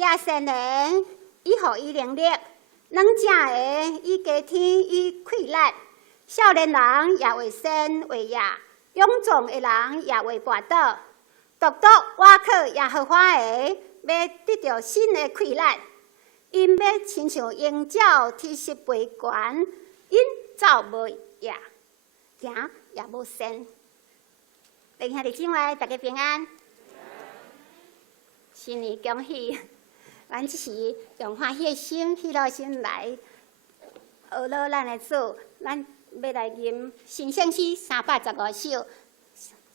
野生的以互伊能力，软正的以家天以快力，少年人也为生为野，勇壮的人也为跋倒。独独外口也好欢的，要得到新的快力。因要亲像鹰鸟天势飞悬，因走无野，行也无身。弟兄姊妹，大家平安。新年恭喜！咱这时用欢喜的心、喜乐心来学乐咱的主，咱要来吟新圣诗315首。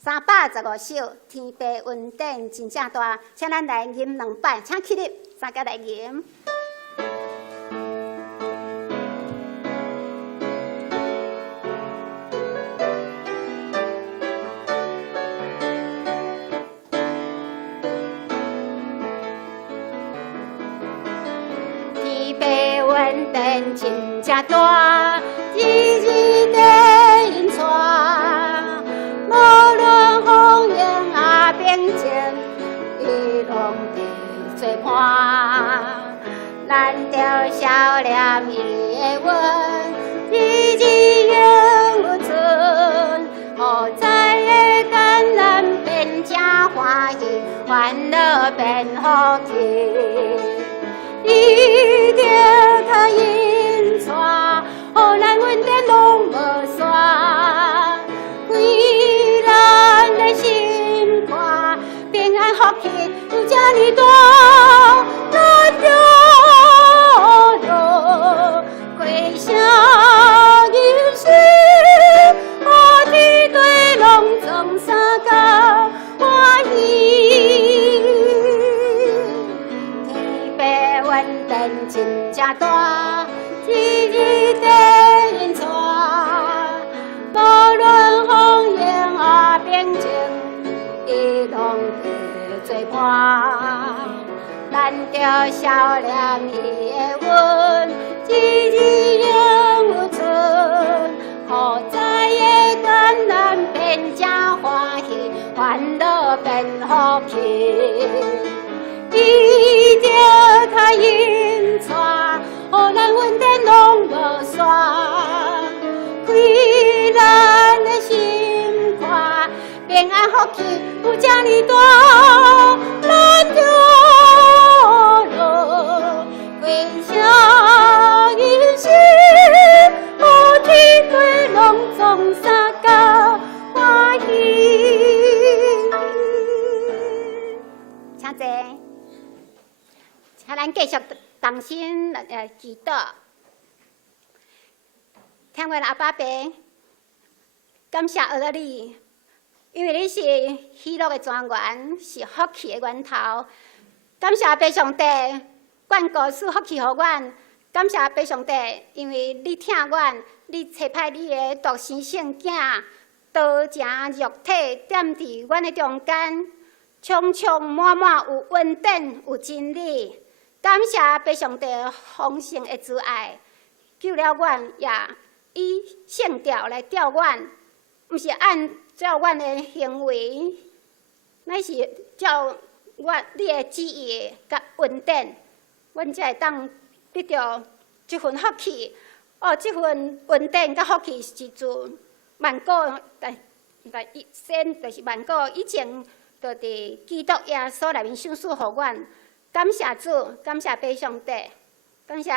315首，天地云顶真正大，请咱来吟2摆，请起立，大家来吟。天地云顶真正大，日日地云带。无论风雨啊变情，伊拢伫做伴。咱着笑念伊的恩，日日永有存。好在的艰难变正欢喜，烦恼变福气。伊着较引带，予咱稳定拢无散。归咱的心肝，平安福气有这呢大，咱着归声吟诗，予天地拢总三角欢喜。天白云顶真正大，日日地云带。无论风雨啊变情，伊拢会做伴。咱着笑念伊的恩，日日永有存。好在的艰难变正欢喜，烦恼变福气。伊着较引带，予咱稳定拢无散。归咱的心肝，平安福气有这呢大，咱着归声吟诗，予天地拢总三角欢喜。请坐，请咱继续同心祈祷。听我阿爸爸，感谢阿你，因为你是喜乐的泉源，是福气的源头。感谢爸上帝，眷顾赐福气予阮。感谢爸上帝，因为你疼阮，你差派你的独生圣囝，道成肉体，踮伫阮的中间，充充满满有恩典，有真理。感谢爸上帝丰盛的慈爱，救了阮也。以圣调来调阮，毋是按照阮的行为，乃是照你的旨意甲恩典，阮才会当得到这份福气。这份恩典甲福气是自万古先就是万古以前，就伫基督耶稣内面赏赐予阮。感谢主，感谢爸上帝，感谢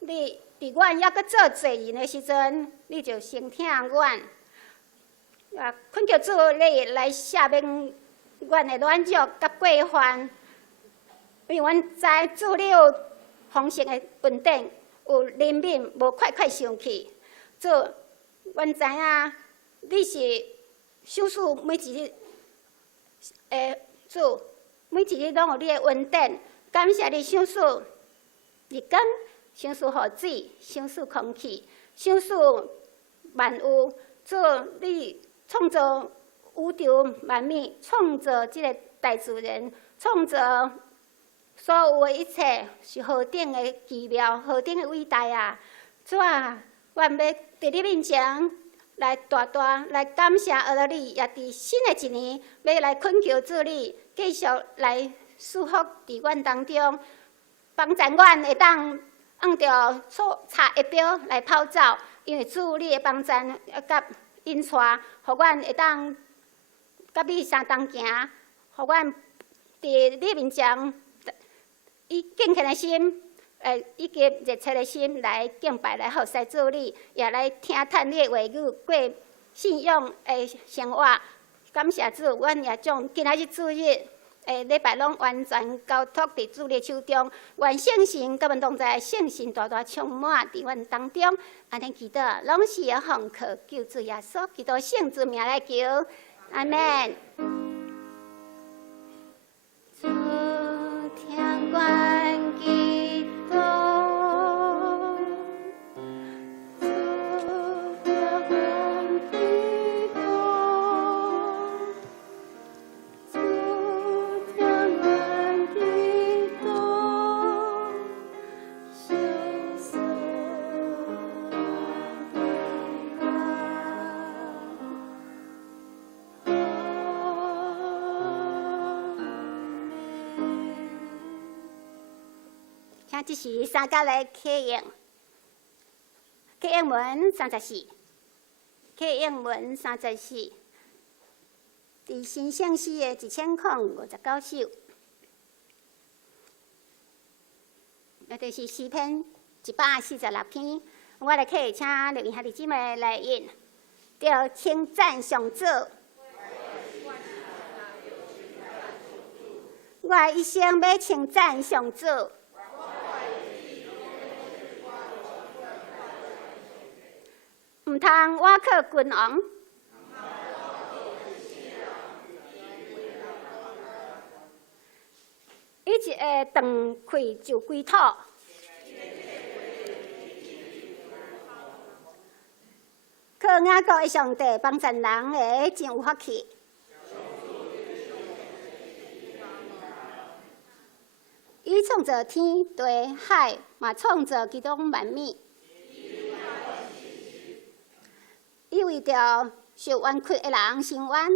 你。伫阮还阁做罪人的时阵，你就先听阮，恳求主你来赦免阮的软弱甲过犯，因为阮知主你有丰盛的恩典，有怜悯，无快快生气。主，阮知影你是赏赐每一日，主每一日拢有你的恩典，感谢你赏赐日光。赏赐雨水，赏赐空气，赏赐万物。主，你创造宇宙万物，创造这个大自然，创造所有的一切，是何等的奇妙，何等的伟大啊！主啊，阮要伫你面前来大大来感谢阿拉你，也伫新的一年要来恳求主你，继续来祝福伫阮当中，帮助阮会当按照查一表来跑走，因为主你的帮助甲引带，互阮会当甲你相同行，互阮伫你面前以敬虔的心，以及热切的心来敬拜，来服侍主你，也来听叹你的话语，过信仰的生活。感谢主，阮也将今仔日主日礼拜拢完全交托伫主你手中，愿圣神甲阮同在，圣神大大充满伫阮当中。安尼祈祷，拢是要奉靠救主耶稣基督圣之名来求，阿门。主听阮祈祷，主听阮祈祷，主听阮祈祷，小手听这是三角的启应，启应文34，启应文34，伫新圣诗的1059首，就是诗篇146篇。我来启，请录音兄弟姊妹来引，着称赞上主。我一生要称赞上主。毋通倚靠君王，伊一下断开就归土，靠雅各的上帝帮助人会真有福气。伊创造天地海，嘛创造其中万物。伊为着受冤屈的人伸冤，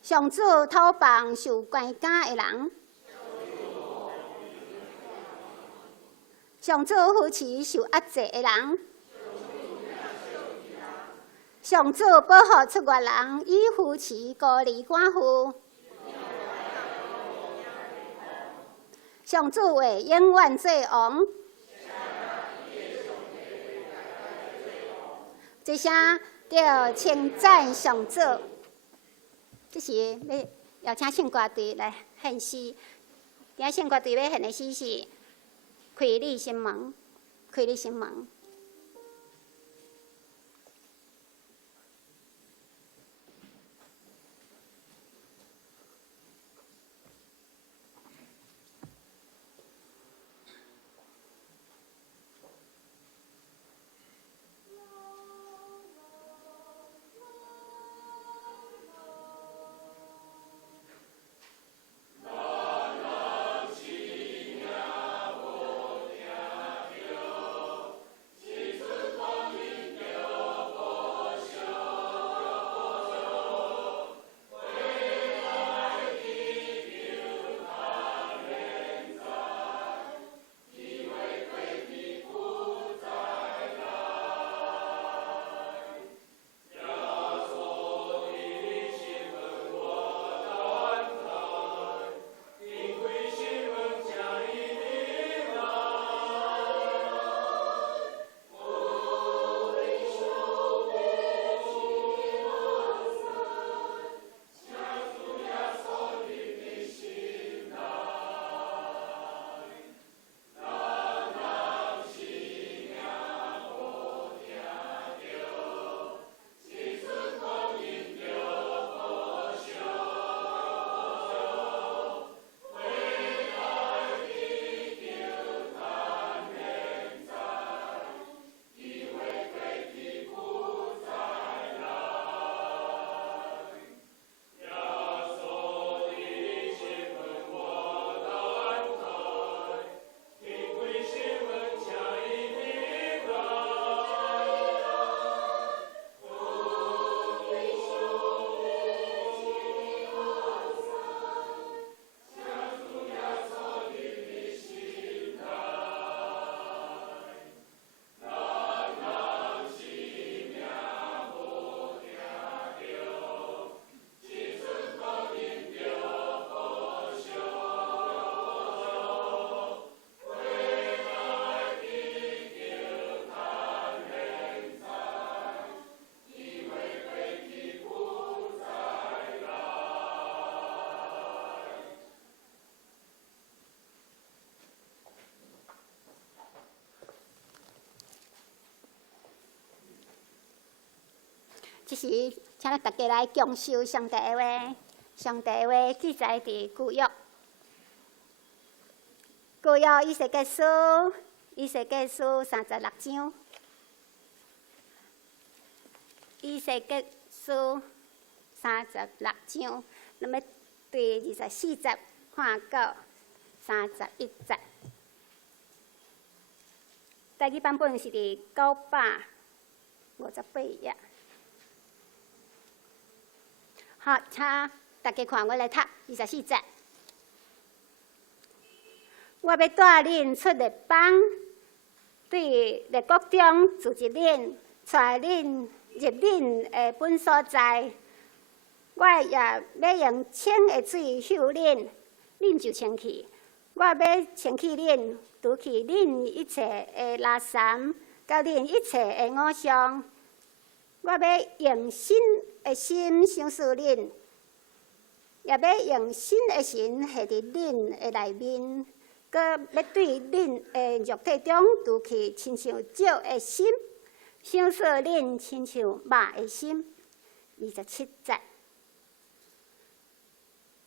上主讨帮受关押的人，上主扶持受压制的人，上主保护出外人，以扶持孤儿寡妇，上主为永远做王。这声要称赞上主，这是要邀请圣歌队来献诗。今圣歌队要献的诗是《开你心门》，开你心门。即时请咱大家来共修上帝的话。上帝的话记载伫旧约，旧约以西结书36章，以西结书36章，那么第24节看到31节。台语版本是伫958页。好，请大家看，我来读24节。我要带恁出列邦，对列国中自一恁，带恁入恁的本所在。我也要用清的水洗恁，恁就清气。我要清气恁，除去恁一切的垃圾，甲恁一切的恶相。我要用新的心相思恁，也要用新的神下伫恁的内面，佮要对恁的肉体中除去亲像石的心，相思恁亲像肉的心。27节，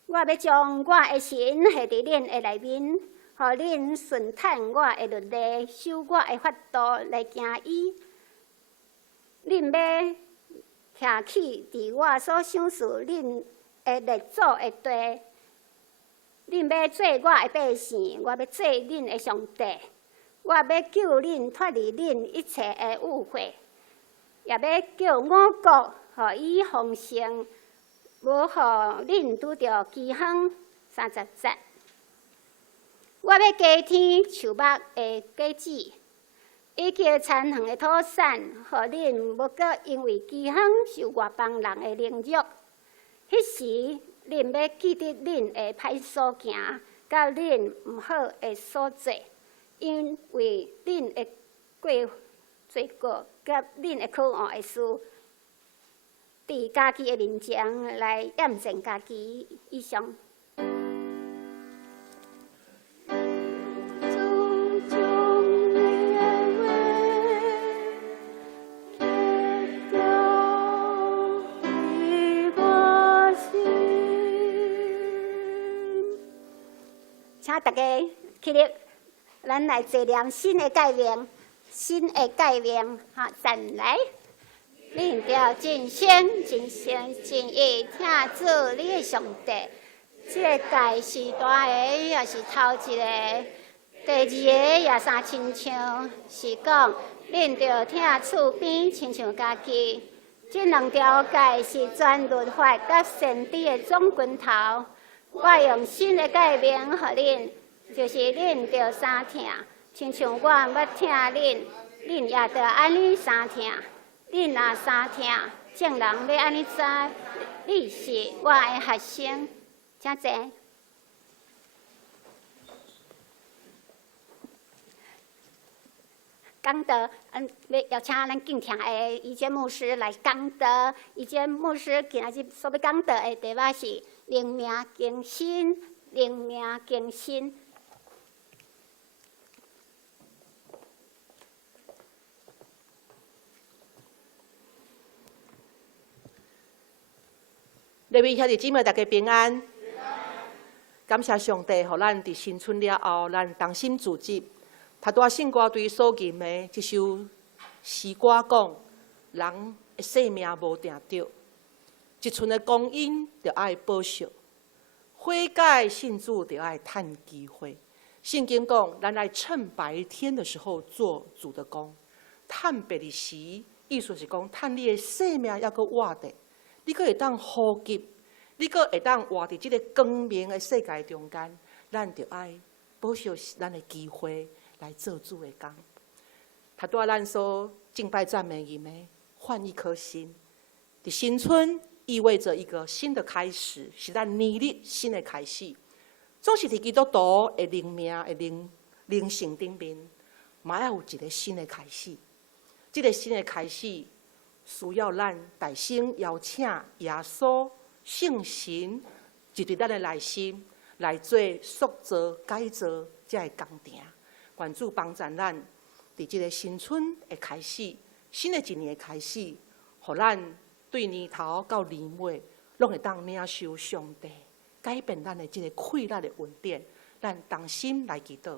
我要将我的神下伫恁的内面，互恁顺趁我的律例，守我的法度来行伊。恁要徛起伫我所想事恁的列祖的地，恁要做我的百姓，我要做恁的上帝。我要救恁脱离恁一切的误会，也要叫我国互伊丰盛，无互恁拄着饥荒。30节，我要加添树木的果子。以及残远的土产，互恁无阁因为饥荒受外邦人的凌辱。迄时，恁要记得恁的歹所行，甲恁毋好的所做，因为恁的罪过，甲恁的可恶的事，伫家己的面前来验证家己。以上。请大家起立，咱来坐念新的诫命，哈，站来。恁着真心、真心、真意听主你的上帝。这个诫是大个，也是头一个；第二个也相亲像，是讲恁着听厝边亲像家己。这两条诫是全律法甲先知的总拳头。我用新的诫命予恁，就是恁着三听，亲像我要听恁，恁也着安尼三听。恁若三听，众人要安尼知，你是我的学生。请坐。讲道，要邀请咱敬虔的仪坚牧师来讲道。仪坚牧师今仔日所要讲道的题目是灵命更新，灵命更新。各位兄弟姊妹，大家平安。感谢上帝，互咱伫新春了后，咱同心自执。他大圣歌对所吟的这首诗歌讲：人的性命无定着，一寸的光阴着爱保守，悔改信主着爱趁机会。圣经讲，咱来趁白天的时候做主的工，趁白日时，意思是讲，趁你的性命还阁活着。你阁会当呼吸，你阁会当活伫即个光明的世界中间，咱着爱保守咱的机会来做主的工。他带咱所敬拜赞美伊的，换一颗心。伫新春意味着一个新的开始，是咱年历新的开始。总是伫基督徒的灵命的灵性顶面，嘛要有一个新的开始。这个新的开始。需要咱大声邀请耶稣圣神入伫咱的内心，来做塑造、改造这个工程。愿主帮助咱，伫这个新春的开始，新的一年的开始，互咱对年头到年尾，拢会当领受上帝改变咱的这个溃烂的恩典，咱同心来祈祷。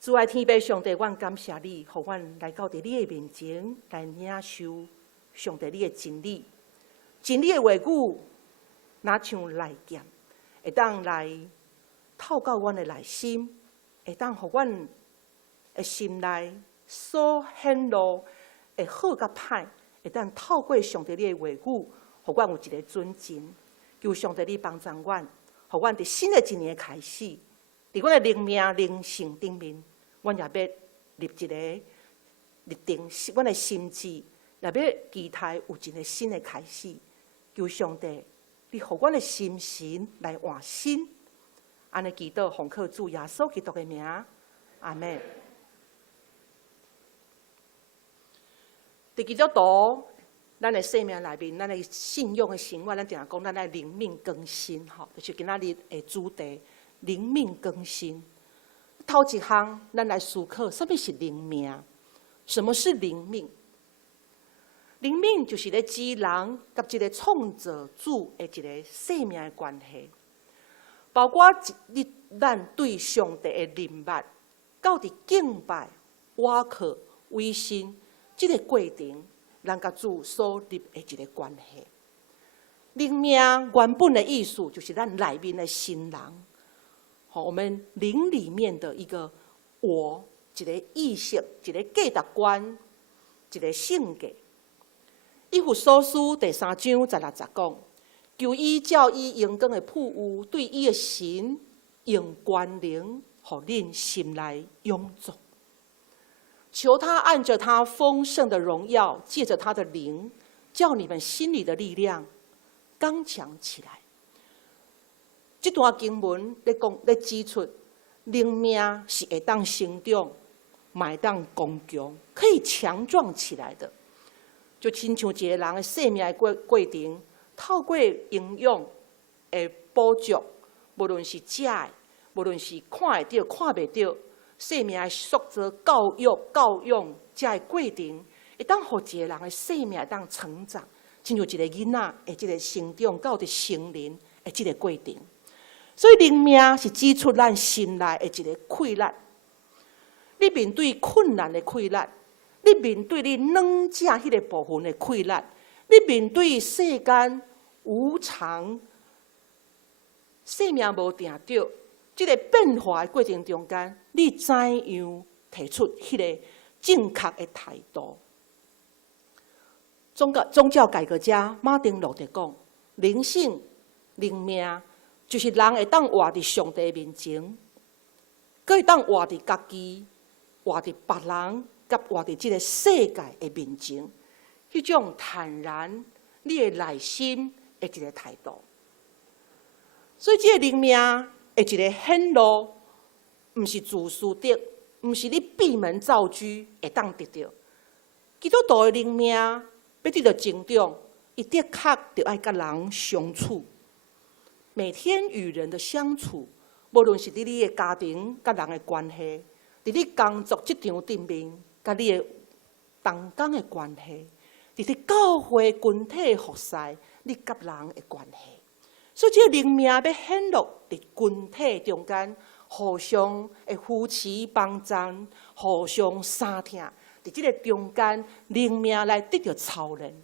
主爱天父上帝，阮感谢你，互阮来到伫你的面前来领受上帝你的真理。真理的话语，若像利剑，会当来透到阮的内心，会当互阮的心内所显露的好甲歹，会当透过上帝你的话语，互阮有一个准绳。求上帝你帮助阮，互阮伫新的一年开始，伫阮的灵命灵性顶面，阮也要立一个立定阮的心志，也要期待有一个新的开始。求上帝，你互阮的心神来换新。安尼祈祷，奉靠主耶稣基督的名，阿门。伫基督徒，咱的生命内面，咱的信仰的生活，咱定讲咱爱灵命更新，吼，就是今仔日的主题，灵命更新。头一项，咱来思考，什么是灵命？什么是灵命？灵命就是咧指人甲一个创造主的一个生命的关系，包括咱对上帝的认捌，到伫敬拜、倚靠、委身这个过程，咱甲主所立的一个关系。灵命原本的意思就是咱内面的心人，我们灵里面的一个我，一个意识，一个价值观，一个性格。以弗所书第3章16节讲，求伊照伊荣光的朴有，对伊的神用权能，互恁心内永驻。求他按着他丰盛的荣耀，借着他的灵，叫你们心里的力量刚强起来。这段经文咧指出，灵命是会当成长，嘛会当刚强，可以强壮起来的。就亲像一个人的生命的过程，透过营养的补足，无论是食的，无论是看会到、看袂到，生命的塑造、教养这个过程，会当互一个人的生命会当成长，亲像一个囡仔的这个成长到伫成人的这个过程。所以灵命是指出咱心内的一个溃烂。你面对困难的溃烂，你面对你软正迄个部分的溃烂，你面对世间无常、生命无定着这个变化的过程中间，你怎样提出迄个正确的态度？宗教改革家马丁路德讲，灵性、灵命，就是人会当活伫上帝面前，佮会当活伫家己、活伫别人，甲活伫这个世界的面前，迄种坦然你的内心的一个态度。所以，这个灵命的一个显露，毋是自私的，毋是你闭门造车会当得到。基督徒的灵命要得到成长，伊的确着爱甲人相处。每天与人的相处，无论是伫你的家庭甲人的关系，伫你工作职场顶面甲你的同工的关系，伫你教会群体服侍你甲人的关系。所以，这个灵命要显露伫群体中间，互相的扶持帮助，互相相听。伫这个中间，灵命来得到操练。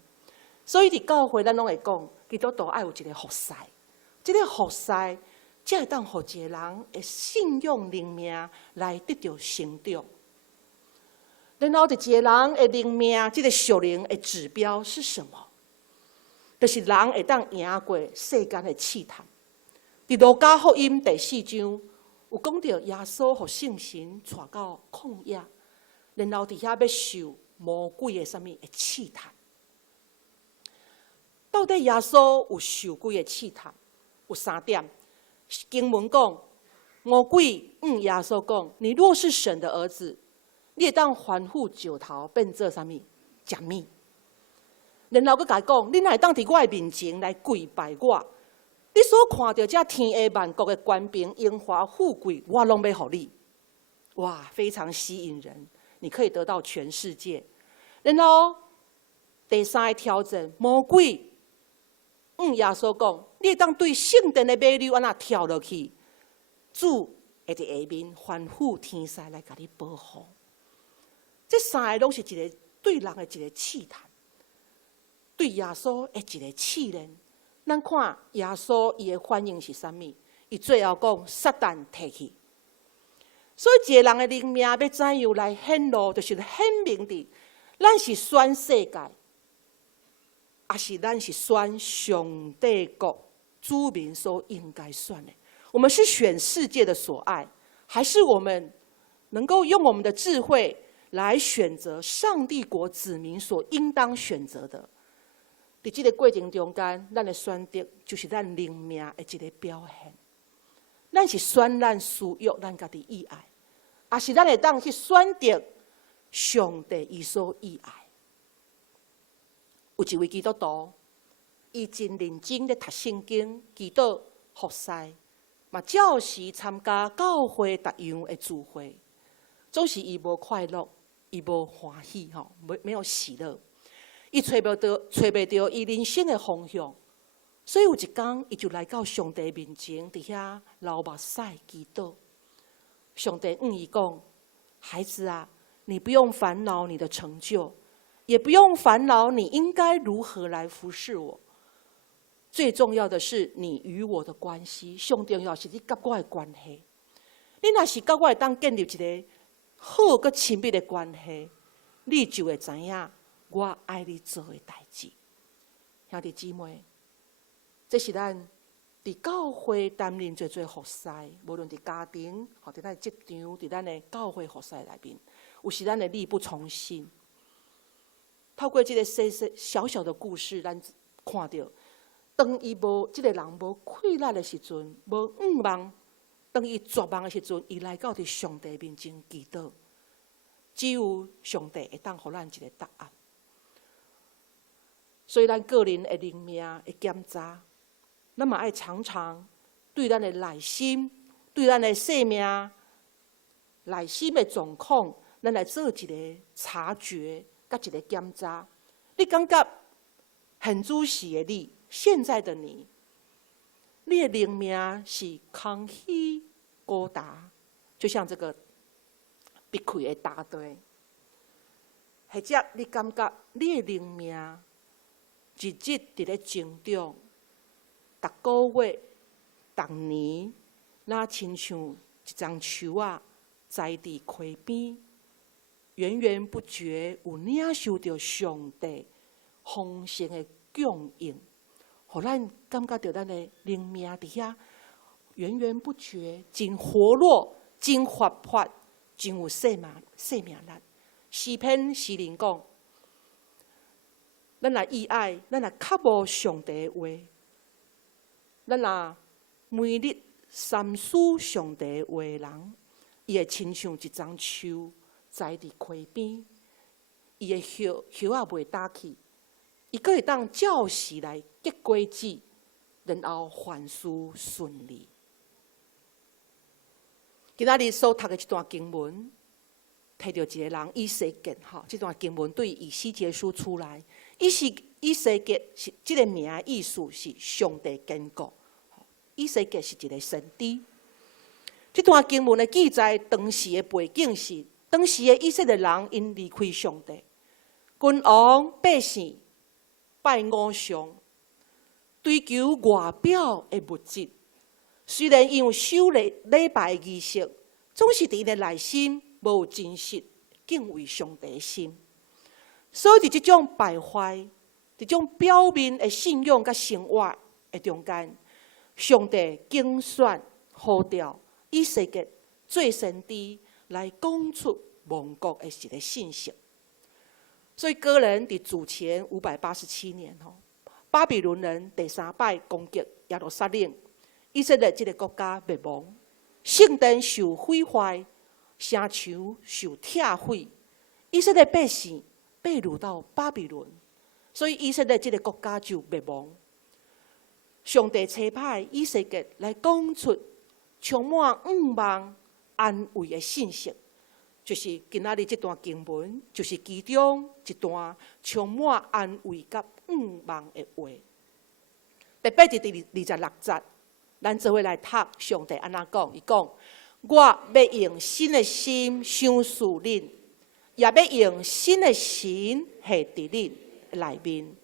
所以，伫教会咱拢会讲，基督徒爱有一个服侍。这个服侍，才会当互一个人的信仰灵命来得到成长。然后，一个人的灵命，这个属灵的指标是什么？就是人会当赢过世间的试探。伫路加福音第4章有讲到耶稣互圣神带到旷野，然后伫遐要受魔鬼的什么的试探。到底耶稣有受几个试探？有3点。经文讲，魔鬼耶稣讲：“你若是神的儿子，你会当反复石头变做什么？食物。”然后佮伊讲：“你哪会当伫我的面前来跪拜我？你所看到这天下万国的权柄、荣华富贵，我拢要互你。”哇，非常吸引人，你可以得到全世界。然后第三个挑战，魔鬼耶稣讲：你会当对圣殿的马溜安那跳落去，主会伫下面吩咐天使来甲你保护。这三个拢是一个对人的一个试探，对耶稣的一个试炼。咱看耶稣伊的反应是啥物？伊最后讲：撒旦摕去。所以，一个人的灵命要怎样来显露，就是显明的，咱是选世界，还是咱是选上帝国子民所应该选的？我们是选世界的所爱，还是我们能够用我们的智慧来选择上帝国子民所应当选择的？在这个过程中间，咱的选择就是咱灵命的一个表现。咱是选咱私欲，咱家己意爱，还是咱会当去选择上帝伊所意爱？有一位基督徒，伊真认真咧读圣经、祈祷、服侍，嘛照时参加教会逐样的聚会，总是伊无快乐，伊无欢喜，没有喜乐，伊找不到伊人生的方向。所以有一天，伊就来到上帝面前，伫遐流目屎祈祷。上帝伊讲：“孩子啊，你不用烦恼你的成就，也不用烦恼你应该如何来服侍我。最重要的是你与我的关系，上重要是你甲我的关系。你若是甲我会当建立一个好佮亲密的关系，你就会知影我爱你做的代志。”兄弟姊妹，这是咱伫教会担任做服侍，无论伫家庭，或伫咱职场，伫咱的教会服侍内面，有时咱的力不从心。透过这个小小的故事，咱看到，当伊无这个人无快乐的时阵，无望，当伊绝望的时阵，伊来到伫上帝面前祈祷，只有上帝会当予咱一个答案。所以，咱个人的灵命的检查。咱嘛爱常常对咱的内心、对咱的生命、内心的状况，咱来做一个察觉，甲一个检查。你感觉很主时的你，现在的你，你的灵命是空虚孤单，就像这个闭开的大堆，或者你感觉你的灵命日日伫咧成长。逐个月、逐年，那亲像一丛树啊，栽伫溪边，源源不绝有领受到上帝丰盛的供应，互咱感觉到咱的灵命伫遐源源不绝，真活络、真活泼、真有生命力。诗篇诗人讲：咱若意爱，咱若较无上帝的话。咱若每日三思上帝话的人，伊会亲像一丛树栽伫溪边，伊的叶也袂打去，伊阁会当照时来结果子，然后凡事顺利。今仔日所读的这段经文，提到一个人以西结，这段经文对以西结书出来。以西结是这个名的意思是上帝坚固。以西结是一个先知。这段经文的记载，当时的背景是，当时的以色列人因离开上帝，君王百姓拜偶像，追求外表的物质。虽然因有守礼拜的仪式，总是伫因的内心无有真实敬畏上帝的心。所以，伫这种败坏、伫这种表面的信仰甲生活的中间，上帝竞选呼召以西结做先知来讲出亡国的一个信息。所以，个人伫主前587年巴比伦人第三摆攻击耶路撒冷，以色列这个国家灭亡，圣殿受毁坏，城墙受拆毁，以色列百姓被掳到巴比伦，所以以色列这个国家就灭亡。上帝差派以西结来讲出充满盼望、安慰的信息，就是今仔日这段经文，就是其中一段充满安慰甲望的话。特别是第26节，咱做伙来读上帝安怎讲？伊讲：我要用新的心想事恁，也要用新的心下伫恁内面，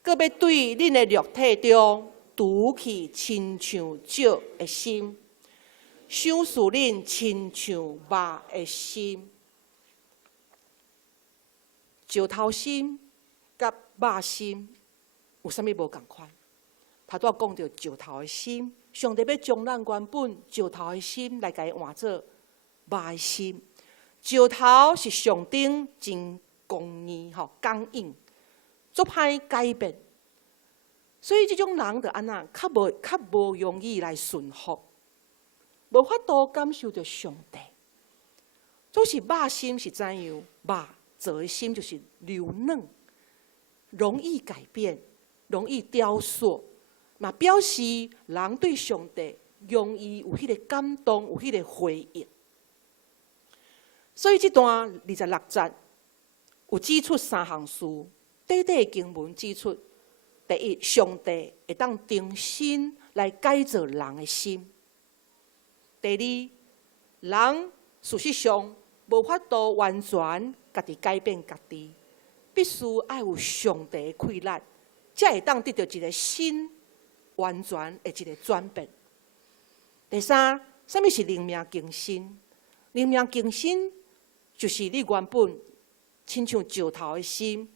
搁要对恁的肉体中除去亲像石的心，想事恁亲像肉的心。石头心甲肉心有啥物无共款？头拄讲到石头的心，上帝要将咱原本石头的心来甲伊换做肉的心。石头是上顶真刚硬刚硬，足歹改变。所以这种人就安那，较无容易来顺服，无法度感受到上帝。总是肉心是怎样？肉做的心就是柔嫩，容易改变，容易雕塑，嘛表示人对上帝容易有迄个感动，有迄个回应。所以这段26节有指出3项事，短的经文指出：第一，上帝会当重新来改造人的心；第二，人事实上无法度完全家己改变家己，必须要有上帝的开力，才会当得到一个新、完全的一个转变。第三，什么是灵命更新？灵命更新就是你原本亲像石头的心，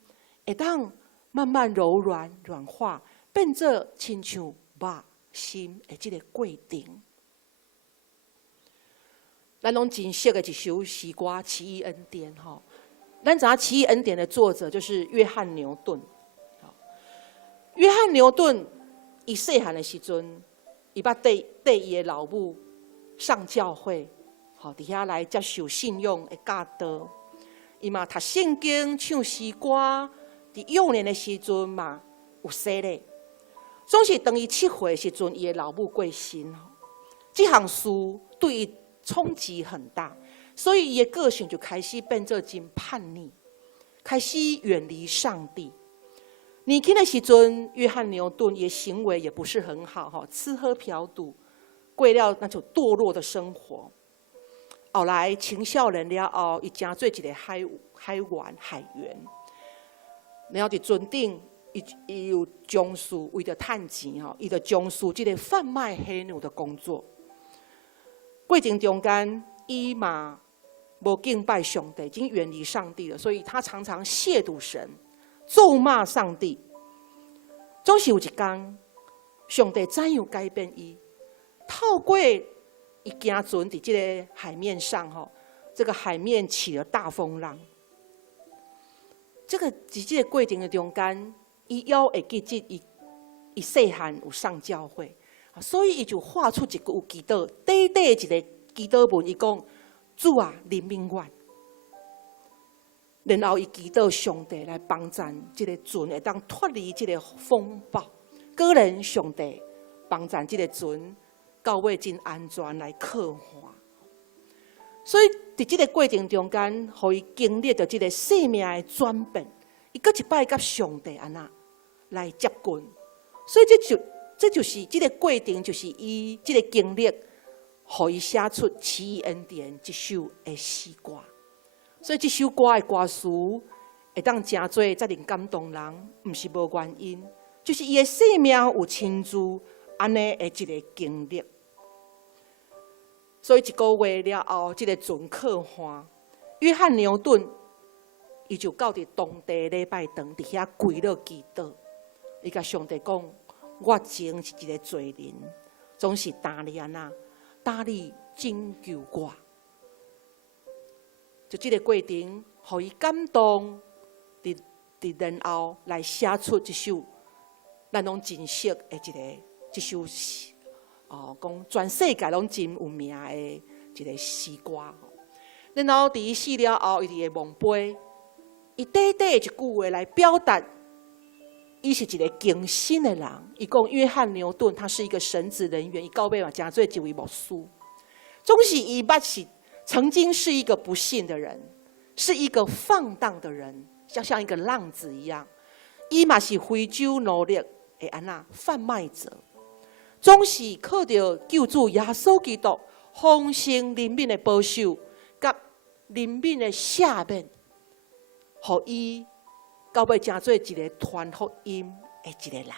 会当慢慢柔软软化，变做亲像肉心的这个过程。咱拢真熟的一首诗歌《奇异恩典》吼，咱知影《奇异恩典》的作者就是约翰牛顿。约翰牛顿伊细汉的时阵，伊捌缀伊的老母上教会，吼，伫遐来接受信仰的教导。伊嘛读圣经、唱诗歌，伫幼年的时阵嘛有洗礼。总是当伊7岁的时阵，伊的老母过身，这项事对伊冲击很大，所以伊的个性就开始变做真叛逆，开始远离上帝。年轻的时阵，约翰牛顿也行为也不是很好，吃喝嫖赌，过了那种堕落的生活。后来青少年了后，伊成做一个海员，然后伫船顶，伊有从事为了趁钱伊就从事这个贩卖黑奴的工作。过程中间，伊嘛无敬拜上帝，已经远离上帝了，所以他常常亵渎神，咒骂上帝。总是有一天，上帝怎样改变伊？透过伊行船伫这个海面上，这个海面起了大风浪。在这个过程的中间，伊还会记得伊细汉有上教会。所以，伊就画出一句祈祷，短一个祈祷文，伊讲：“主啊，怜悯我。”然后，伊祈祷上帝来帮助这个船会当脱离这个风暴。果然，上帝帮助这个船到尾真安全来靠岸。所以，伫这个过程中间，互伊经历着这个生命的转变，伊搁一摆甲上帝安那来接近。所以，这就是这个过程，就是伊这个经历，互伊写出《奇异恩典》这首的诗歌。所以这首歌的歌词会当真多遮尔感动人，毋是无原因，就是伊的生命有亲自安尼的一个经历。所以1个月了后，这个船靠岸，约翰牛顿伊就到伫当地礼拜堂伫遐跪了祈祷，伊甲上帝讲。我前是一个罪人，总是打你安那，打你拯救我。就这个过程，互伊感动，伫然后来写出这首咱拢真熟的这首讲全世界拢真有名的一个诗歌。然后伫伊死了后，伊伫个墓碑，伊短一句话来表达。伊是一个敬信的人，伊讲约翰牛顿他是一个神职人员，伊到尾嘛真做一位牧师。总是伊捌是曾经是一个不信的人，是一个放荡的人，像一个浪子一样。伊嘛是非洲奴隶的贩卖者，总是靠着救主耶稣基督丰盛怜悯的保守，甲怜悯的赦免，互伊到尾成做一个传福音的一个人。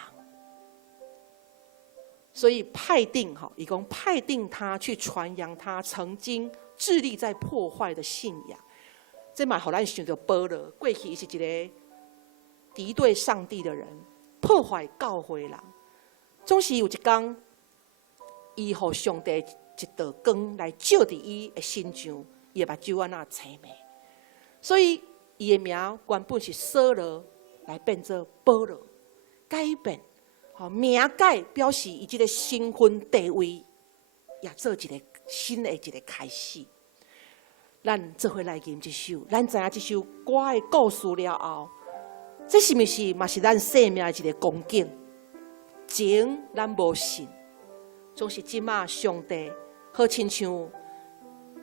所以派定伊讲派定他去传扬他曾经致力在破坏的信仰。这嘛，互咱想到保罗，过去是一个敌对上帝的人，破坏教会人。总是有一天，伊互上帝一道光来照伫伊的身上，伊的目睭青昧。所以伊的名原本是扫罗，来变做保罗，改变。名改表示伊这个身份地位，也做一个新的一个开始。咱做伙来吟这首，咱知影这首歌的故事了后，这是毋是嘛是咱生命的一个光景？前咱无信，总是即马上帝好亲像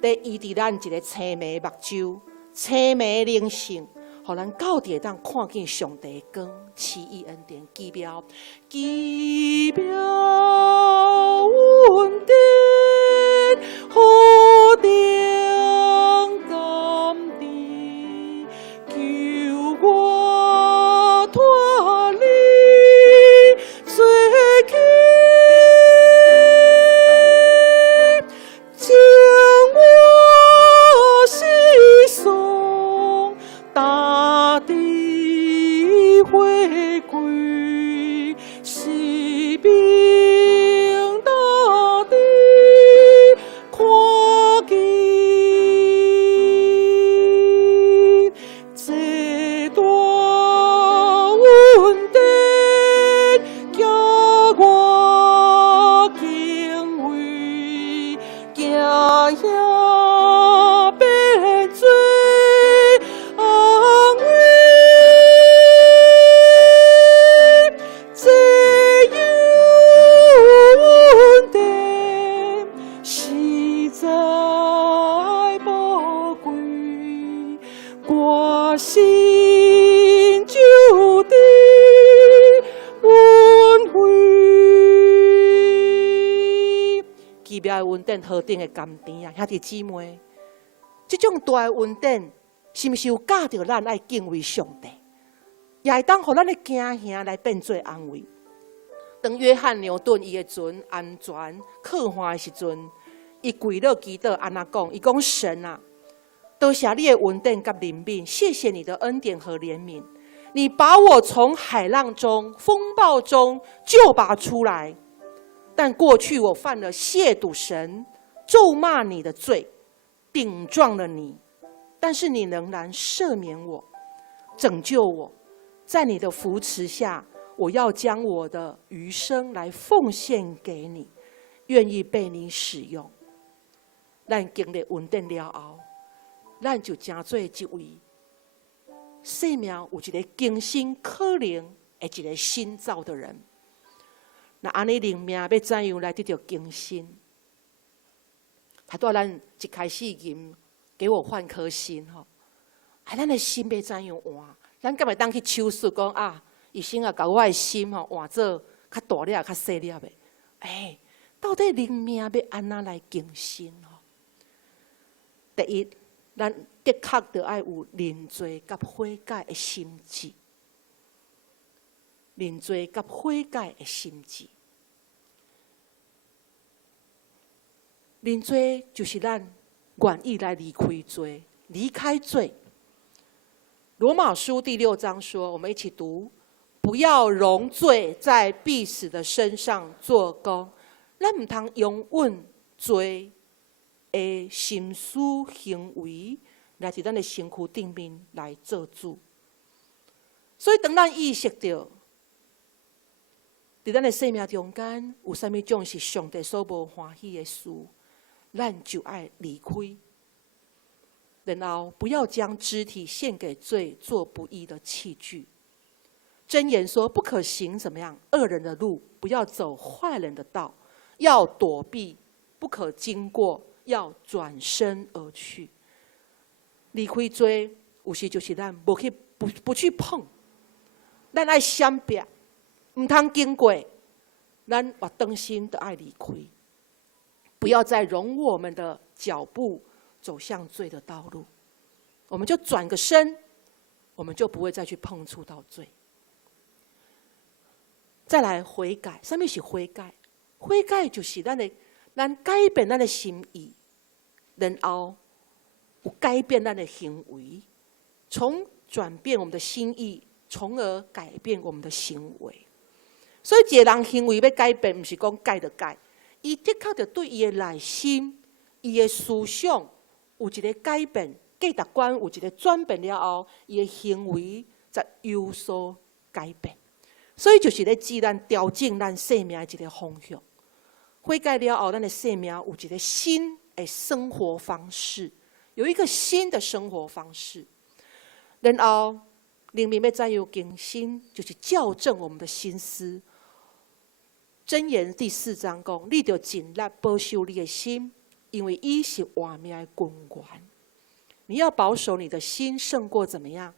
在医治咱一个青梅目睭、青梅灵性。互咱到底会当看见上帝的光，赐予恩典，奇妙，奇妙恩典，好定甘甜，求我脱离罪孽，将我心送大地回归，是并大地看见这段恩典，叫我敬畏，行呀变做安慰。这恩典实在宝贵，我心就的恩惠。奇妙的恩典，何等的甘甜啊！兄弟姊妹，这种大的恩典，是毋是有教着咱爱敬畏上帝？也会当互咱的家兄来变做安慰。当约翰牛顿伊的船安全靠岸的时阵，伊跪落祈祷安那讲，伊讲神啊，多谢你的恩典甲怜悯，谢谢你的恩典和怜悯，你把我从海浪中、风暴中救拔出来。但过去我犯了亵渎神、咒骂你的罪，顶撞了你，但是你仍然赦免我，拯救我。在你的扶持下，我要将我的余生来奉献给你，愿意被你使用。咱经历恩典了后，咱就成做一位生命有一个更新可能的一个新造的人。那安尼灵命要怎样来得到更新？他对咱一开始吟，给我换颗心吼，咱的心要怎样换？咱敢会当去手术讲啊，医生啊，把我的心吼换做较大粒、较细粒的。到底灵命要安怎来更新吼？第一，咱的确着爱有认罪甲悔改的心志。认罪甲悔改的心志。认罪就是咱愿意来离开罪，离开罪。罗马书第6章说，我们一起读：不要容罪在必死的身上做工。咱唔通容忍罪的心思行为来伫咱的身躯顶面来做主。所以，当咱意识到，伫咱的生命中间有啥物种是上帝所无欢喜的事，咱就爱离开。然后不要将肢体献给罪，做不义的器具。箴言说，不可行怎么样恶人的路，不要走坏人的道，要躲避，不可经过，要转身而去。离开罪，有时就是咱不去碰，咱爱闪避，唔通经过，咱活当心的爱离开，不要再容我们的脚步走向罪的道路，我们就转个身，我们就不会再去碰触到罪。再来悔改，什么是悔改？悔改就是咱改变咱的心意，然后有改变咱的行为，从转变我们的心意，从而改变我们的行为。所以，一个人行为要改变，不是讲改就改，伊的确就对伊的内心、伊的思想有一个改变，价值观有一个转变了后，伊的行为才有所改变。所以就是咧指咱调整咱生命的一个方向。悔改了后，咱的生命有一个新的生活方式，有一个新的生活方式。然后灵命要怎样更新，就是校正我们的心思。箴言第4章讲：你要尽力保守你的心，因为伊是活命的根源。你要保守你的心，胜过怎么样？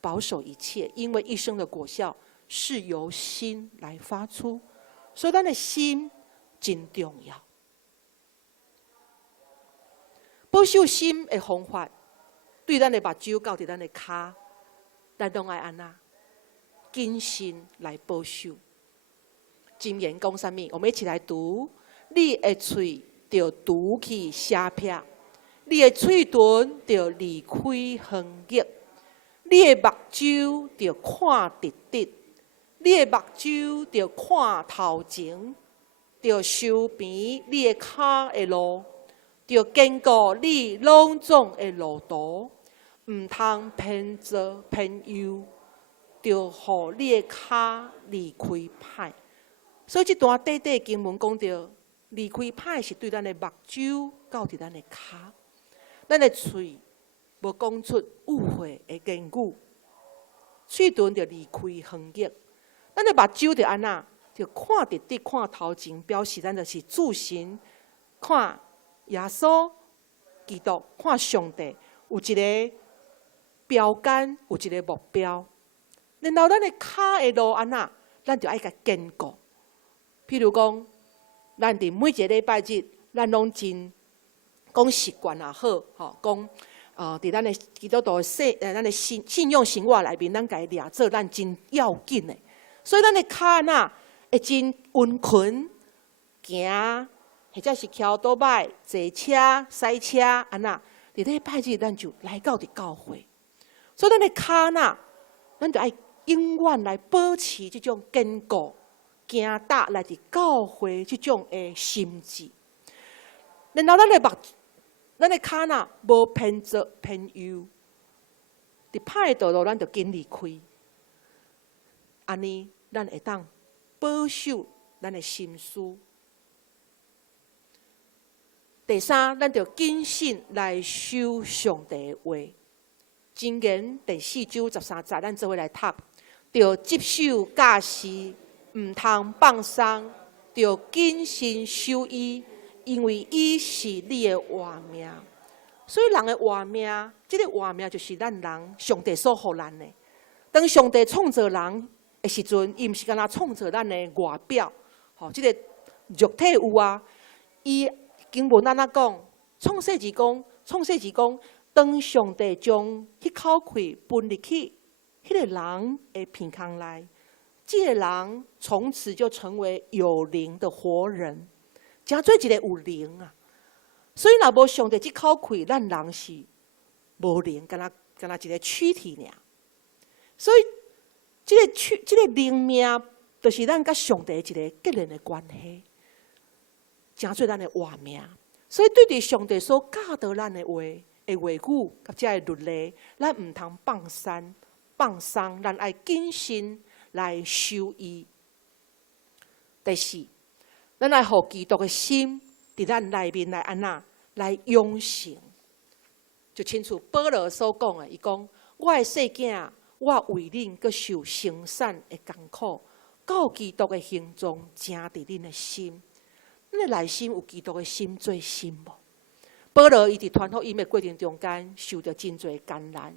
保守一切，因为一生的果效是由心来发出，所以咱的心真重要。保守心的方法，对咱的目睭到伫咱的脚，咱拢爱安那谨慎来保守。箴言讲什么？我们一起来读：你的嘴要除去邪僻，你的嘴唇要离开横逆，你的目睭要看直直。你的目睭要看头前，要修平你的脚的路，要坚固你朗总的路途，唔通偏左偏右，要互你的脚离开歹。所以这段短短经文讲到，离开歹是对咱的目睭到伫咱的脚，咱的嘴无讲出误会的言语，嘴唇要离开横逆。咱的目睭就安那，就看直直看头前，表示咱就是自信，看耶稣、基督，看上帝，有一个标杆，有一个目标。然后咱的脚的路安那，咱就爱甲坚固。譬如讲，咱伫每一个礼拜日，咱拢真讲习惯也好，吼讲伫咱的基督徒咱的信用生活内面，咱家掠做咱真要紧的。所以咱的脚呐会真温顺行，或者是翘倒摆、坐车、驶车安那。伫礼拜日咱就来到伫教会，所以咱的脚呐，咱就爱永远来保持这种坚固、行踏来伫教会这种的心志。然后咱的脚呐无偏左偏右，伫歹的道路咱就紧离开。安尼，咱会当保守咱的心思。第三，咱就谨慎来守上帝的话。箴言第4章13节，咱做伙来读：要接受教示，唔通放松；要谨慎守伊，因为伊是你的活命。所以，人的活命，这个活命就是咱人上帝所予咱的。当上帝创造人的时阵，伊毋是干那创造咱的外表，吼，这个肉体有啊。伊经文安那讲，创世纪讲，当上帝将迄口气分入去，迄个人的鼻孔内，这个人从此就成为有灵的活人，真做一个有灵啊。所以，若无上帝这口气，咱人是无灵，干那一个躯体尔。所以，这个灵命，就是咱甲上帝一个结连的关系，真做咱的活命。所以，对伫上帝所教导咱的话语，甲这个律例，咱唔通放松，咱爱谨慎来守伊。第四，咱爱互基督的心伫咱内面来安那来养成，就亲像保罗所讲的，伊讲：我的细囝，我为恁阁受生产的艰苦，到基督的形状，正伫恁的心。恁的内心有基督的心做心无？保罗伊伫传福音的过程中间，受到真侪艰难，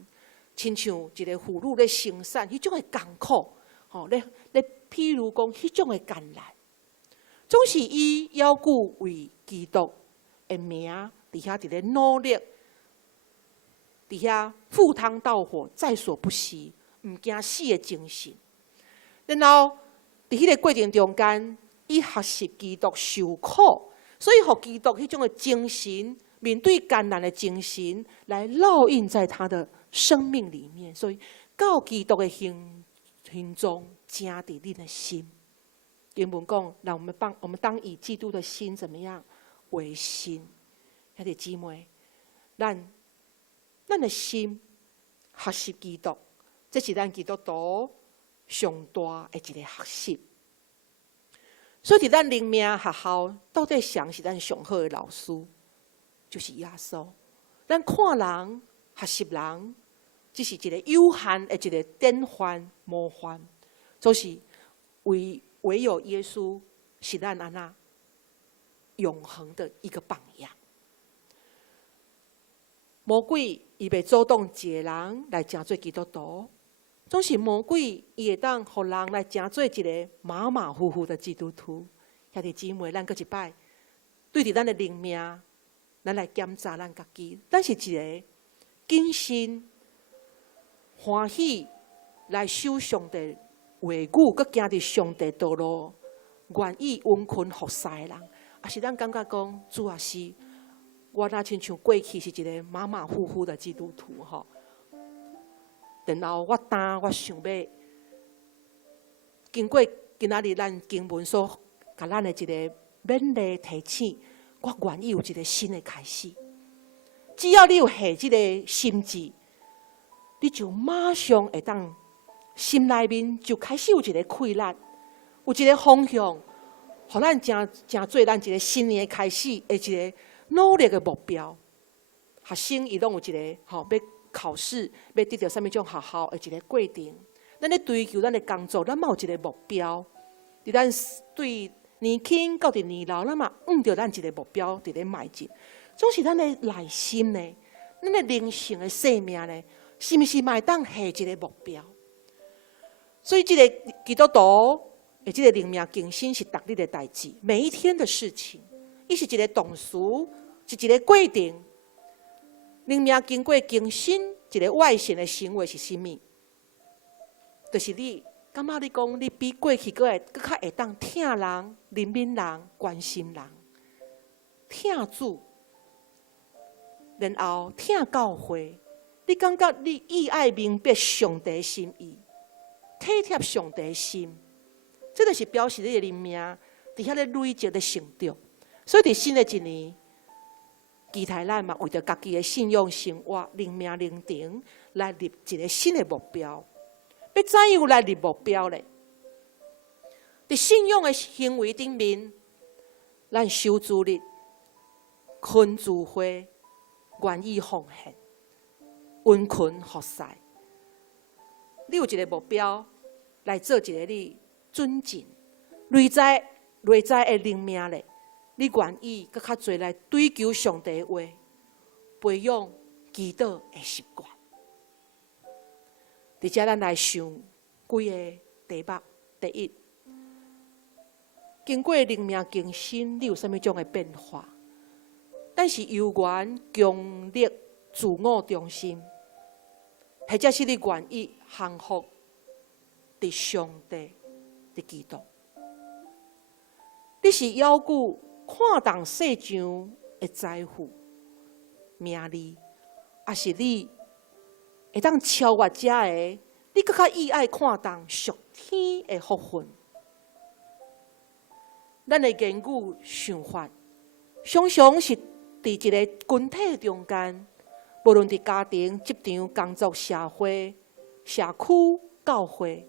亲像一个妇女咧生产迄种的艰苦，咧譬如讲迄种的艰难，总是以要顾为基督的名伫遐伫咧努力，伫遐赴汤蹈火，在所不惜，毋惊死的精神。然后伫迄个过程中间，伊学习基督受苦，所以互基督迄种的精神，面对艰难的精神，来烙印在他的生命里面。所以，到基督的形状，正伫恁的心。原文讲，让我们当以基督的心怎么样为心？兄弟姊妹，咱的心学习基督，这是咱基督徒上大的一个学习。所以伫咱灵命学校，到底谁是咱上好的老师？就是耶稣。咱看人、学习人，只是一个有限的一个典范、模范，就是唯有耶稣是咱安那永恒的一个榜样。魔鬼伊袂主动一个人来成做基督徒。总是魔鬼，伊会当互人来成做一个马马虎虎的基督徒。兄弟姊妹，咱搁一摆对伫咱的灵命，咱来检查咱家己。咱是一个谨慎、欢喜来守上帝话语，搁行伫上帝道路，愿意温困服侍的人，也是咱感觉讲，主也是我若亲像过去是一个马马虎虎的基督徒吼。然后我想要经过今仔日咱经文所甲咱的一个勉励提醒，我愿意有一个新的开始。只要你有下这个心志，你就马上会当心内面就开始有一个快乐，有一个方向，互咱正做咱一个新年的开始的一个努力的目标。学生伊拢有一个要考试，要得到什么种学校的一个过程。咱咧追求咱的工作，咱嘛有一个目标。伫咱对年轻到伫年老，咱嘛按照咱一个目标伫咧迈进。总是咱的内心呢，咱的灵性的生命呢，是毋是嘛会当下一个目标？所以，这个基督徒的这个灵命更新是逐日的代志，每一天的事情，伊是一个动词，是一个过程。灵命经过更新，一个外显的行为是甚物？就是你感觉你讲，你比过去更较会当听人、怜悯人、关心人、听主，然后听教诲。你感觉你意爱明白上帝的心意，体贴上帝的心，这就是表示你的灵命伫遐咧累积的成长。所以伫新的一年，期待咱嘛为着家己的信仰生活、灵命灵程来立一个新的目标。要怎样来立目标呢？伫信仰的行为顶面，咱守主日、困主会、愿意奉献、温困服侍。你有一个目标来做一个你准进内在的灵命咧，你愿意更较侪来追求上帝的话，培养祈祷的习惯。伫遮咱来想几个题目。第一，经过灵命更新，你有啥物种的变化？但是犹原强烈自我中心，或者是你愿意降服伫上帝的基督？你是要求看重世上的财富、名利，还是你会当超越这个？你更较意爱看重属天的福分？咱的言语想法，常常是伫一个群体中间，无论伫家庭、职场、工作、社会、社区、教会，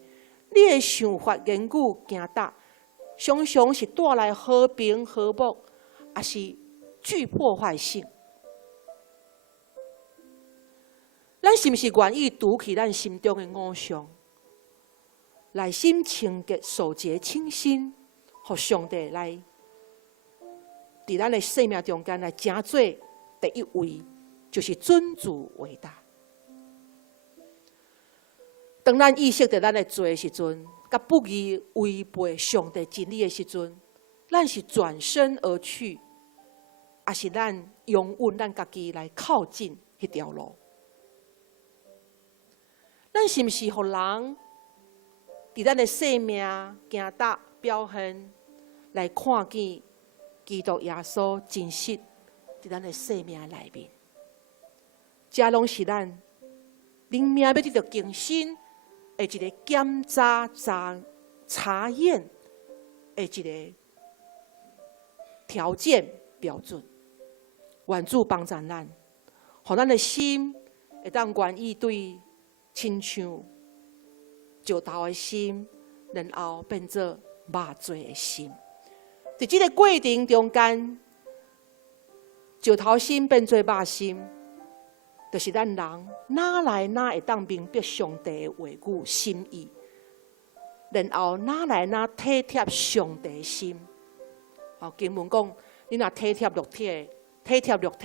你的想法、言语、行达，常常是带来和平、和睦，还是具破坏性？咱是毋是愿意拄起咱心中的偶像，内心清洁、守节、清心，互上帝来伫咱的生命中间来成做第一位就是尊主为大。当咱意识到咱的罪的时阵，甲不义违背上帝真理的时阵，咱是转身而去，还是咱拥稳咱家己来靠近迄条路？咱是毋是予人伫咱的生命行达表现来看见基督耶稣真实伫咱的生命内面？这拢是咱灵命要得到更新的一个检查查验的一个条件标准。愿主帮助咱，互咱的心会当愿意对亲像石头的心，然后变做肉做的心。在这个过程中间，石头心变做肉心，就是咱人哪来哪会当明白上帝的话语心意，然后哪来哪体贴上帝的心。经文讲，你若体贴肉体，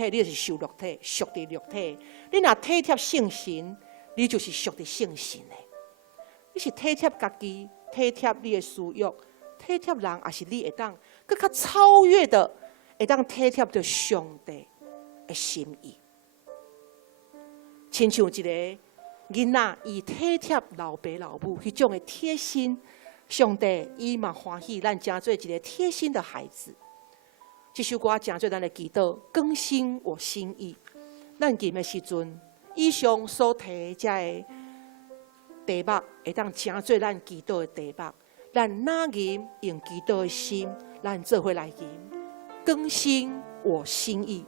你就是受肉体，属伫肉体；你若体贴圣神，你就是属伫圣神的。你是体贴家己，体贴你的私欲，体贴人，还是你会当更较超越的，会当体贴着上帝的心意？亲像一个囡仔，伊体贴老爸老母，迄种的贴心，上帝伊嘛欢喜咱成做一个贴心的孩子。这首歌成做咱的祈祷，更新我心意。咱吟的时阵，以上所提这个题目，会当成做咱祈祷的题目。咱哪吟用祈祷的心，咱做伙来吟，更新我心意。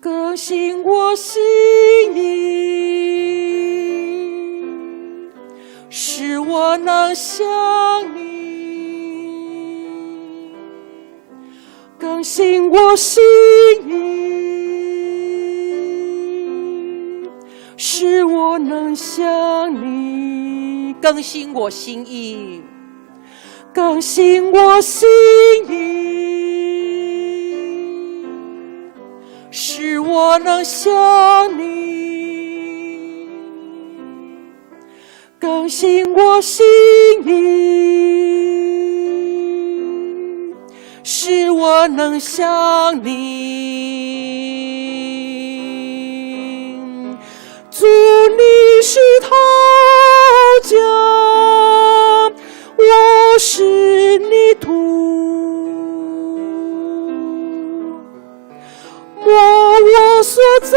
更新我心意，使我能像你。更新我心意，使我能像你。更新我心意，更新我心意，使我能像你。更新我心意，使我能像你。主，你是陶匠，我是泥土，摸我所造，